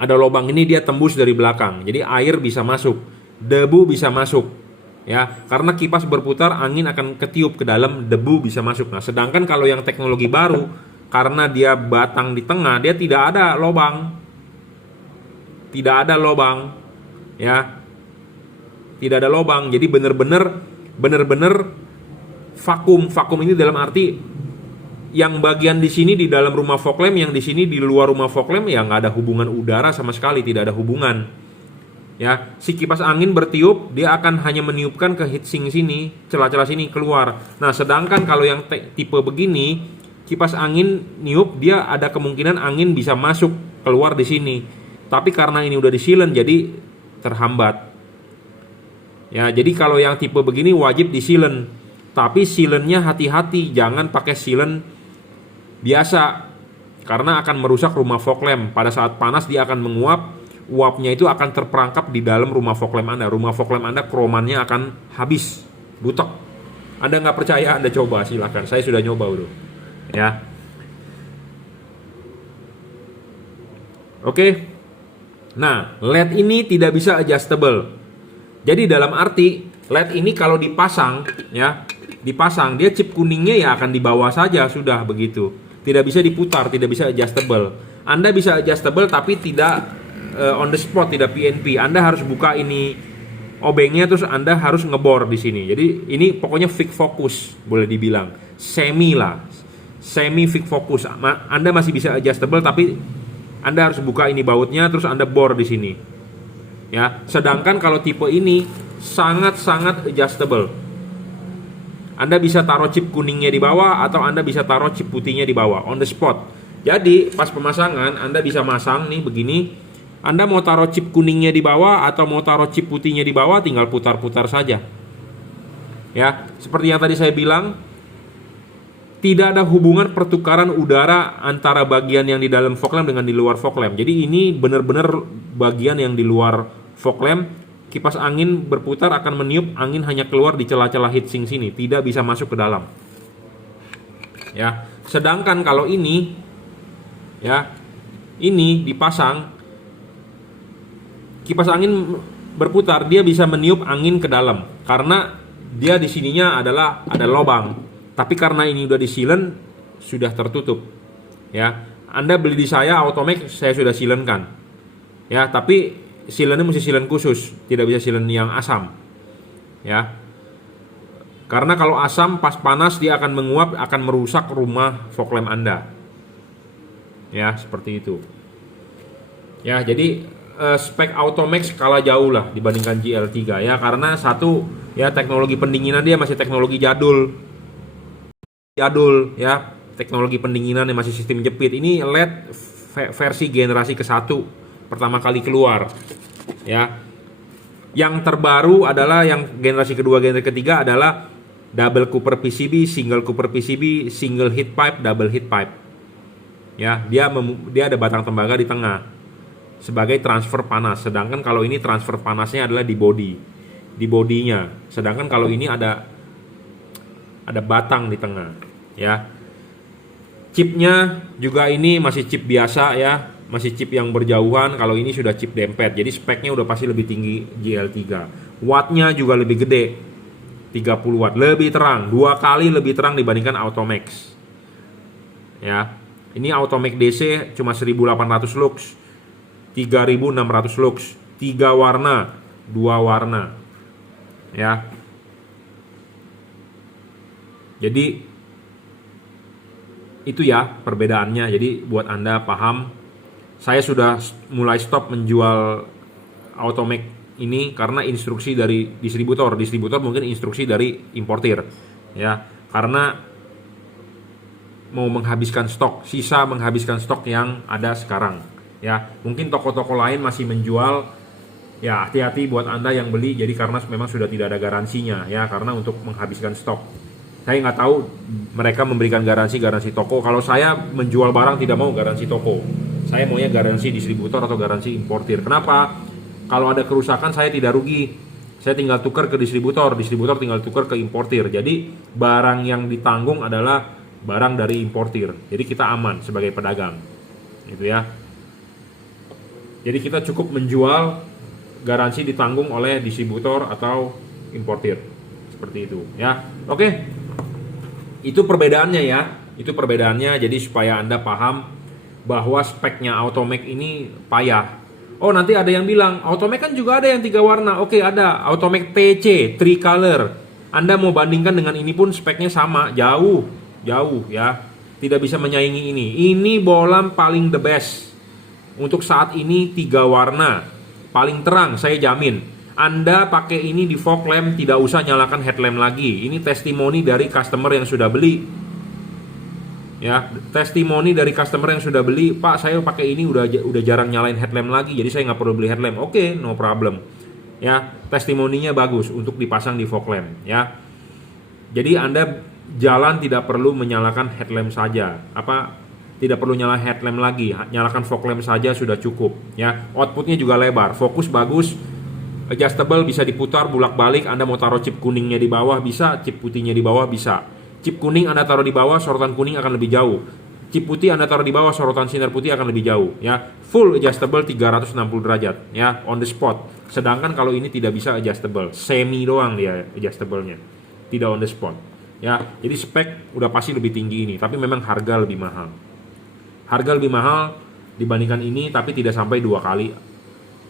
ada lubang ini, dia tembus dari belakang. Jadi air bisa masuk, debu bisa masuk. Ya, karena kipas berputar, angin akan ketiup ke dalam, debu bisa masuk. Nah, sedangkan kalau yang teknologi baru, karena dia batang di tengah, dia tidak ada lubang. Tidak ada lubang. Ya. Tidak ada lubang. Jadi benar-benar vakum. Vakum ini dalam arti yang bagian di sini di dalam rumah fog lamp, yang di sini di luar rumah fog lamp, ya nggak ada hubungan udara sama sekali, tidak ada hubungan. Ya, si kipas angin bertiup, dia akan hanya meniupkan ke heatsink sini, celah-celah sini keluar. Nah, sedangkan kalau yang tipe begini, kipas angin niup, dia ada kemungkinan angin bisa masuk keluar di sini. Tapi karena ini udah disilen, jadi terhambat. Ya, jadi kalau yang tipe begini wajib disilen. Tapi silennya hati-hati, jangan pakai silen biasa, karena akan merusak rumah fog lamp. Pada saat panas dia akan menguap. Uapnya itu akan terperangkap di dalam rumah fog lamp Anda. Rumah fog lamp Anda kromannya akan habis, butek. Anda nggak percaya, Anda coba, silakan. Saya sudah nyoba bro. Ya. Oke. Nah, LED ini tidak bisa adjustable. Jadi dalam arti LED ini kalau dipasang, ya, dia chip kuningnya ya akan di bawah saja, sudah begitu. Tidak bisa diputar, tidak bisa adjustable. Anda bisa adjustable tapi tidak on the spot, tidak PNP. Anda harus buka ini obengnya, terus Anda harus ngebor di sini. Jadi ini pokoknya fix focus, boleh dibilang semi fix focus. Anda masih bisa adjustable tapi Anda harus buka ini bautnya, terus Anda bor di sini. Ya, sedangkan kalau tipe ini sangat-sangat adjustable. Anda bisa taruh chip kuningnya di bawah atau Anda bisa taruh chip putihnya di bawah on the spot. Jadi pas pemasangan Anda bisa masang nih begini. Anda mau taruh chip kuningnya di bawah atau mau taruh chip putihnya di bawah, tinggal putar-putar saja. Ya, seperti yang tadi saya bilang, tidak ada hubungan pertukaran udara antara bagian yang di dalam fog lamp dengan di luar fog lamp. Jadi ini benar-benar bagian yang di luar fog lamp. Kipas angin berputar akan meniup, angin hanya keluar di celah-celah heatsink sini, tidak bisa masuk ke dalam. Ya, sedangkan kalau ini, ya, ini dipasang, kipas angin berputar, dia bisa meniup angin ke dalam karena dia di sininya adalah ada lubang. Tapi karena ini udah disilen, sudah tertutup. Ya, Anda beli di saya Automax, saya sudah silenkan. Ya, tapi silennya mesti silen khusus, tidak bisa silen yang asam. Ya. Karena kalau asam pas panas dia akan menguap, akan merusak rumah fog lamp Anda. Ya, seperti itu. Ya, jadi spek Automax kalah jauh lah dibandingkan GL3 ya, karena satu ya teknologi pendinginan dia masih teknologi jadul ya, teknologi pendinginan yang masih sistem jepit. Ini LED versi generasi ke-1 pertama kali keluar ya. Yang terbaru adalah yang generasi kedua, generasi ketiga adalah double cooper PCB, single cooper PCB, single heat pipe, double heat pipe ya. Dia ada batang tembaga di tengah sebagai transfer panas. Sedangkan kalau ini transfer panasnya adalah di bodinya. Sedangkan kalau ini ada batang di tengah ya. Chipnya juga ini masih chip biasa ya, masih chip yang berjauhan. Kalau ini sudah chip dempet, jadi speknya udah pasti lebih tinggi GL3. Wattnya juga lebih gede, 30 watt, lebih terang, 2 kali lebih terang dibandingkan Automax. Ya. Ini Automax DC cuma 1800 lux, 3600 lux, 3 warna, 2 warna. Ya. Jadi itu ya perbedaannya. Jadi buat Anda paham, saya sudah mulai stop menjual Automax ini karena instruksi dari distributor mungkin instruksi dari importir ya, karena mau menghabiskan stok, menghabiskan stok yang ada sekarang ya. Mungkin toko-toko lain masih menjual ya, hati-hati buat Anda yang beli, jadi karena memang sudah tidak ada garansinya ya, karena untuk menghabiskan stok. Saya nggak tahu mereka memberikan garansi toko. Kalau saya menjual barang tidak mau garansi toko, saya maunya garansi distributor atau garansi importir. Kenapa? Kalau ada kerusakan saya tidak rugi, saya tinggal tukar ke distributor tinggal tukar ke importir. Jadi barang yang ditanggung adalah barang dari importir. Jadi kita aman sebagai pedagang, gitu ya. Jadi kita cukup menjual, garansi ditanggung oleh distributor atau importir, seperti itu ya. Oke, itu perbedaannya ya. Itu perbedaannya. Jadi supaya Anda paham bahwa speknya Automax ini payah. Oh, nanti ada yang bilang Automax kan juga ada yang 3 warna. Oke, ada Automax TC Tricolor. Anda mau bandingkan dengan ini pun speknya sama, jauh ya. Tidak bisa menyaingi ini. Ini bohlam paling the best. Untuk saat ini 3 warna, paling terang, saya jamin. Anda pakai ini di fog lamp tidak usah nyalakan headlamp lagi. Ini testimoni dari customer yang sudah beli. Ya, testimoni dari customer yang sudah beli, Pak saya pakai ini udah jarang nyalain headlamp lagi, jadi saya nggak perlu beli headlamp. Oke, no problem. Ya, testimoninya bagus untuk dipasang di fog lamp. Ya, jadi Anda jalan tidak perlu menyalakan headlamp saja. Tidak perlu nyala headlamp lagi, nyalakan fog lamp saja sudah cukup. Ya, outputnya juga lebar, fokus bagus, adjustable, bisa diputar bolak-balik. Anda mau taruh chip kuningnya di bawah bisa, chip putihnya di bawah bisa. Chip kuning Anda taruh di bawah, sorotan kuning akan lebih jauh. Chip putih Anda taruh di bawah, sorotan sinar putih akan lebih jauh ya. Full adjustable 360 derajat ya, on the spot. Sedangkan kalau ini tidak bisa adjustable, semi doang dia adjustable-nya, tidak on the spot ya. Jadi spek udah pasti lebih tinggi ini, tapi memang harga lebih mahal. Harga lebih mahal dibandingkan ini, tapi tidak sampai 2 kali.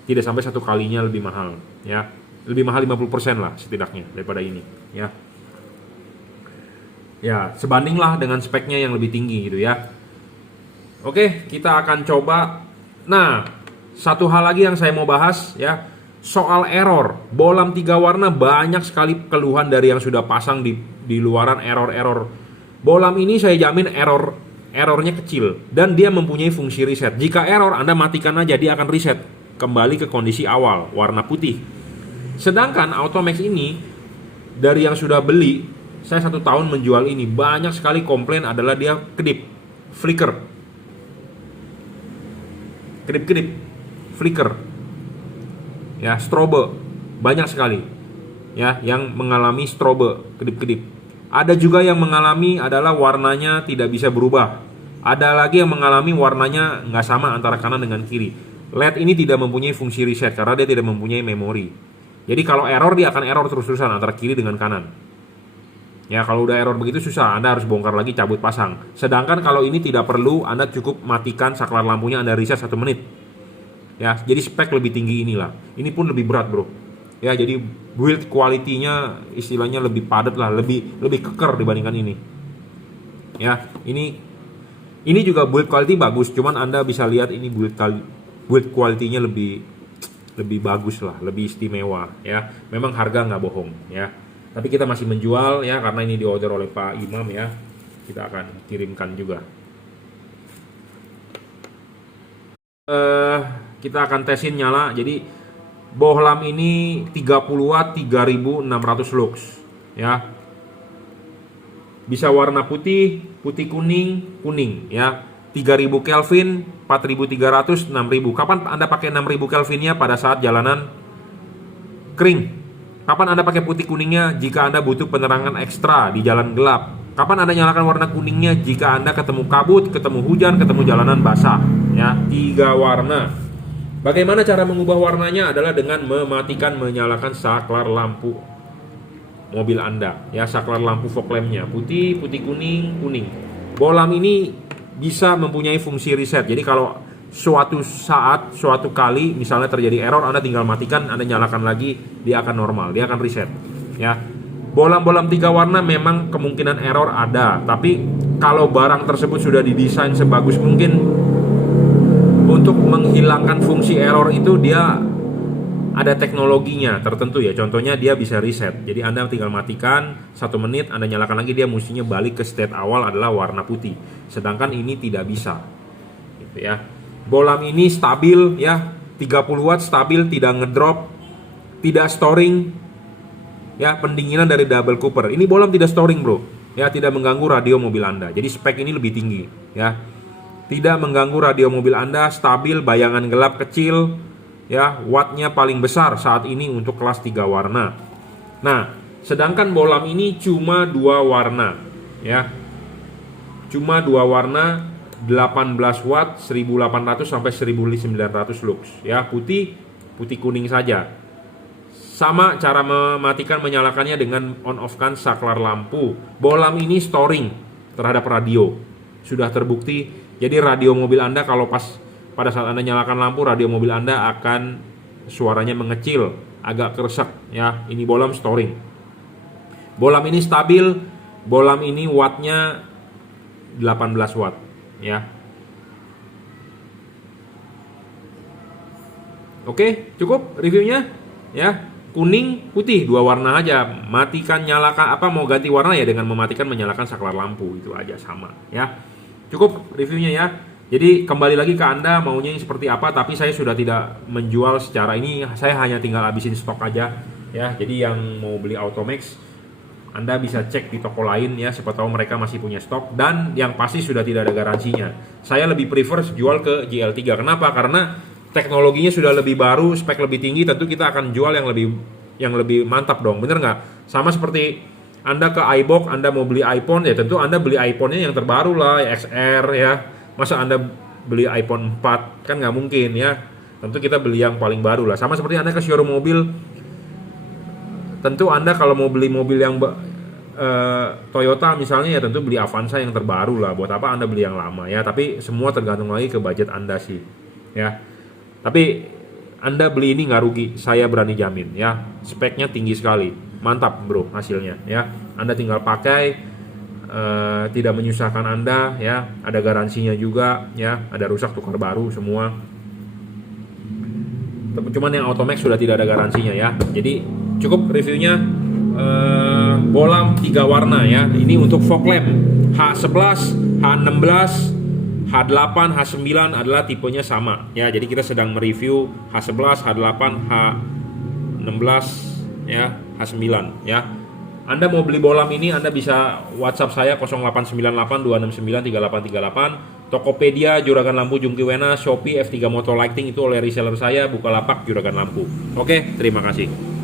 Tidak sampai 1 kalinya lebih mahal ya. Lebih mahal 50% lah setidaknya daripada ini ya. Ya, sebandinglah dengan speknya yang lebih tinggi gitu ya. Oke, kita akan coba. Nah, satu hal lagi yang saya mau bahas ya, soal error. Bohlam 3 warna banyak sekali keluhan dari yang sudah pasang di luaran, error. Bohlam ini saya jamin errornya kecil dan dia mempunyai fungsi reset. Jika error, Anda matikan aja, dia akan reset kembali ke kondisi awal, warna putih. Sedangkan Automax ini, dari yang sudah beli, saya 1 tahun menjual ini, banyak sekali komplain adalah dia kedip, flicker, flicker, ya, strobe, banyak sekali, ya, yang mengalami strobe, kedip. Ada juga yang mengalami adalah warnanya tidak bisa berubah. Ada lagi yang mengalami warnanya nggak sama antara kanan dengan kiri. LED ini tidak mempunyai fungsi reset karena dia tidak mempunyai memori. Jadi kalau error, dia akan error terus-terusan antara kiri dengan kanan. Ya, kalau udah error begitu susah, Anda harus bongkar lagi, cabut, pasang. Sedangkan kalau ini tidak perlu, Anda cukup matikan saklar lampunya, Anda reset 1 menit. Ya, jadi spek lebih tinggi inilah. Ini pun lebih berat, bro. Ya, jadi build quality-nya istilahnya lebih padat lah, lebih keker dibandingkan ini. Ya, ini juga build quality bagus, cuman Anda bisa lihat ini build quality-nya lebih bagus lah, lebih istimewa ya. Memang harga nggak bohong ya. Tapi kita masih menjual ya, karena ini diorder oleh Pak Imam ya. Kita akan kirimkan juga. Kita akan tesin nyala. Jadi bohlam ini 30 watt 3600 lux ya. Bisa warna putih, kuning ya. 3000 Kelvin, 4300, 6000. Kapan Anda pakai 6000 Kelvinnya? Pada saat jalanan kering. Kapan Anda pakai putih kuningnya? Jika Anda butuh penerangan ekstra di jalan gelap. Kapan Anda nyalakan warna kuningnya? Jika Anda ketemu kabut, ketemu hujan, ketemu jalanan basah. Ya, 3 warna. Bagaimana cara mengubah warnanya? Adalah dengan menyalakan saklar lampu. mobil Anda. Ya, saklar lampu fog lampnya putih, putih kuning, kuning. Bolam ini bisa mempunyai fungsi reset. Jadi kalau suatu saat, suatu kali misalnya terjadi error, Anda tinggal matikan, Anda nyalakan lagi, dia akan normal, dia akan reset. Ya. Bolam-bolam 3 warna memang kemungkinan error ada, tapi kalau barang tersebut sudah didesain sebagus mungkin untuk menghilangkan fungsi error itu, dia ada teknologinya tertentu ya. Contohnya dia bisa reset. Jadi Anda tinggal matikan 1 menit, Anda nyalakan lagi, dia mestinya balik ke state awal adalah warna putih. Sedangkan ini tidak bisa. Gitu ya. Bolam ini stabil ya, 30 watt stabil, tidak ngedrop, tidak storing. Ya, pendinginan dari double cooper. Ini bolam tidak storing, bro. Ya, tidak mengganggu radio mobil Anda. Jadi spek ini lebih tinggi, ya. Tidak mengganggu radio mobil Anda, stabil, bayangan gelap kecil, ya. Wattnya paling besar saat ini untuk kelas 3 warna. Nah, sedangkan bolam ini cuma 2 warna, ya. Cuma 2 warna, 18 watt, 1800 sampai 1900 lux, ya. Putih, putih kuning saja. Sama cara mematikan menyalakannya dengan on off kan saklar lampu. Bolam ini storing terhadap radio. Sudah terbukti. Jadi radio mobil Anda kalau pada saat Anda nyalakan lampu, radio mobil Anda akan suaranya mengecil, agak keresek ya. Ini bolam storing. Bolam ini stabil. Bolam ini wattnya 18 watt ya. Oke, cukup reviewnya ya. Kuning, putih, 2 warna aja. Matikan, nyalakan, mau ganti warna ya dengan mematikan, menyalakan saklar lampu. Itu aja sama ya. Cukup reviewnya ya. Jadi kembali lagi ke Anda maunya yang seperti apa. Tapi saya sudah tidak menjual secara ini. Saya hanya tinggal habisin stok aja ya. Jadi yang mau beli Automax, Anda bisa cek di toko lain ya. Siapa tahu mereka masih punya stok. Dan yang pasti sudah tidak ada garansinya. Saya lebih prefer jual ke GL3. Kenapa? Karena teknologinya sudah lebih baru, spek lebih tinggi, tentu kita akan jual yang lebih mantap dong, bener nggak? Sama seperti Anda ke iBox, Anda mau beli iPhone, ya tentu Anda beli iPhone-nya yang terbaru lah, XR ya. Masa Anda beli iPhone 4, kan nggak mungkin ya. Tentu kita beli yang paling baru lah. Sama seperti Anda ke showroom mobil, tentu Anda kalau mau beli mobil yang Toyota misalnya, ya tentu beli Avanza yang terbaru lah. Buat apa Anda beli yang lama ya? Tapi semua tergantung lagi ke budget Anda sih ya. Tapi Anda beli ini nggak rugi, saya berani jamin ya. Speknya tinggi sekali, mantap bro hasilnya ya. Anda tinggal pakai, tidak menyusahkan Anda ya. Ada garansinya juga ya. Ada rusak tukar baru semua. Cuman yang Automax sudah tidak ada garansinya ya. Jadi cukup reviewnya. Bolam 3 warna ya. Ini untuk fog lamp H11, H16, H8, H9 adalah tipenya sama ya. Jadi kita sedang mereview H11, H8, H16 ya, H9 ya. Anda mau beli bolam ini, Anda bisa WhatsApp saya 0898 269 3838. Tokopedia Juragan Lampu Jungkiwena, Shopee F3 Motor Lighting itu oleh reseller saya, Bukalapak Juragan Lampu. Oke, terima kasih.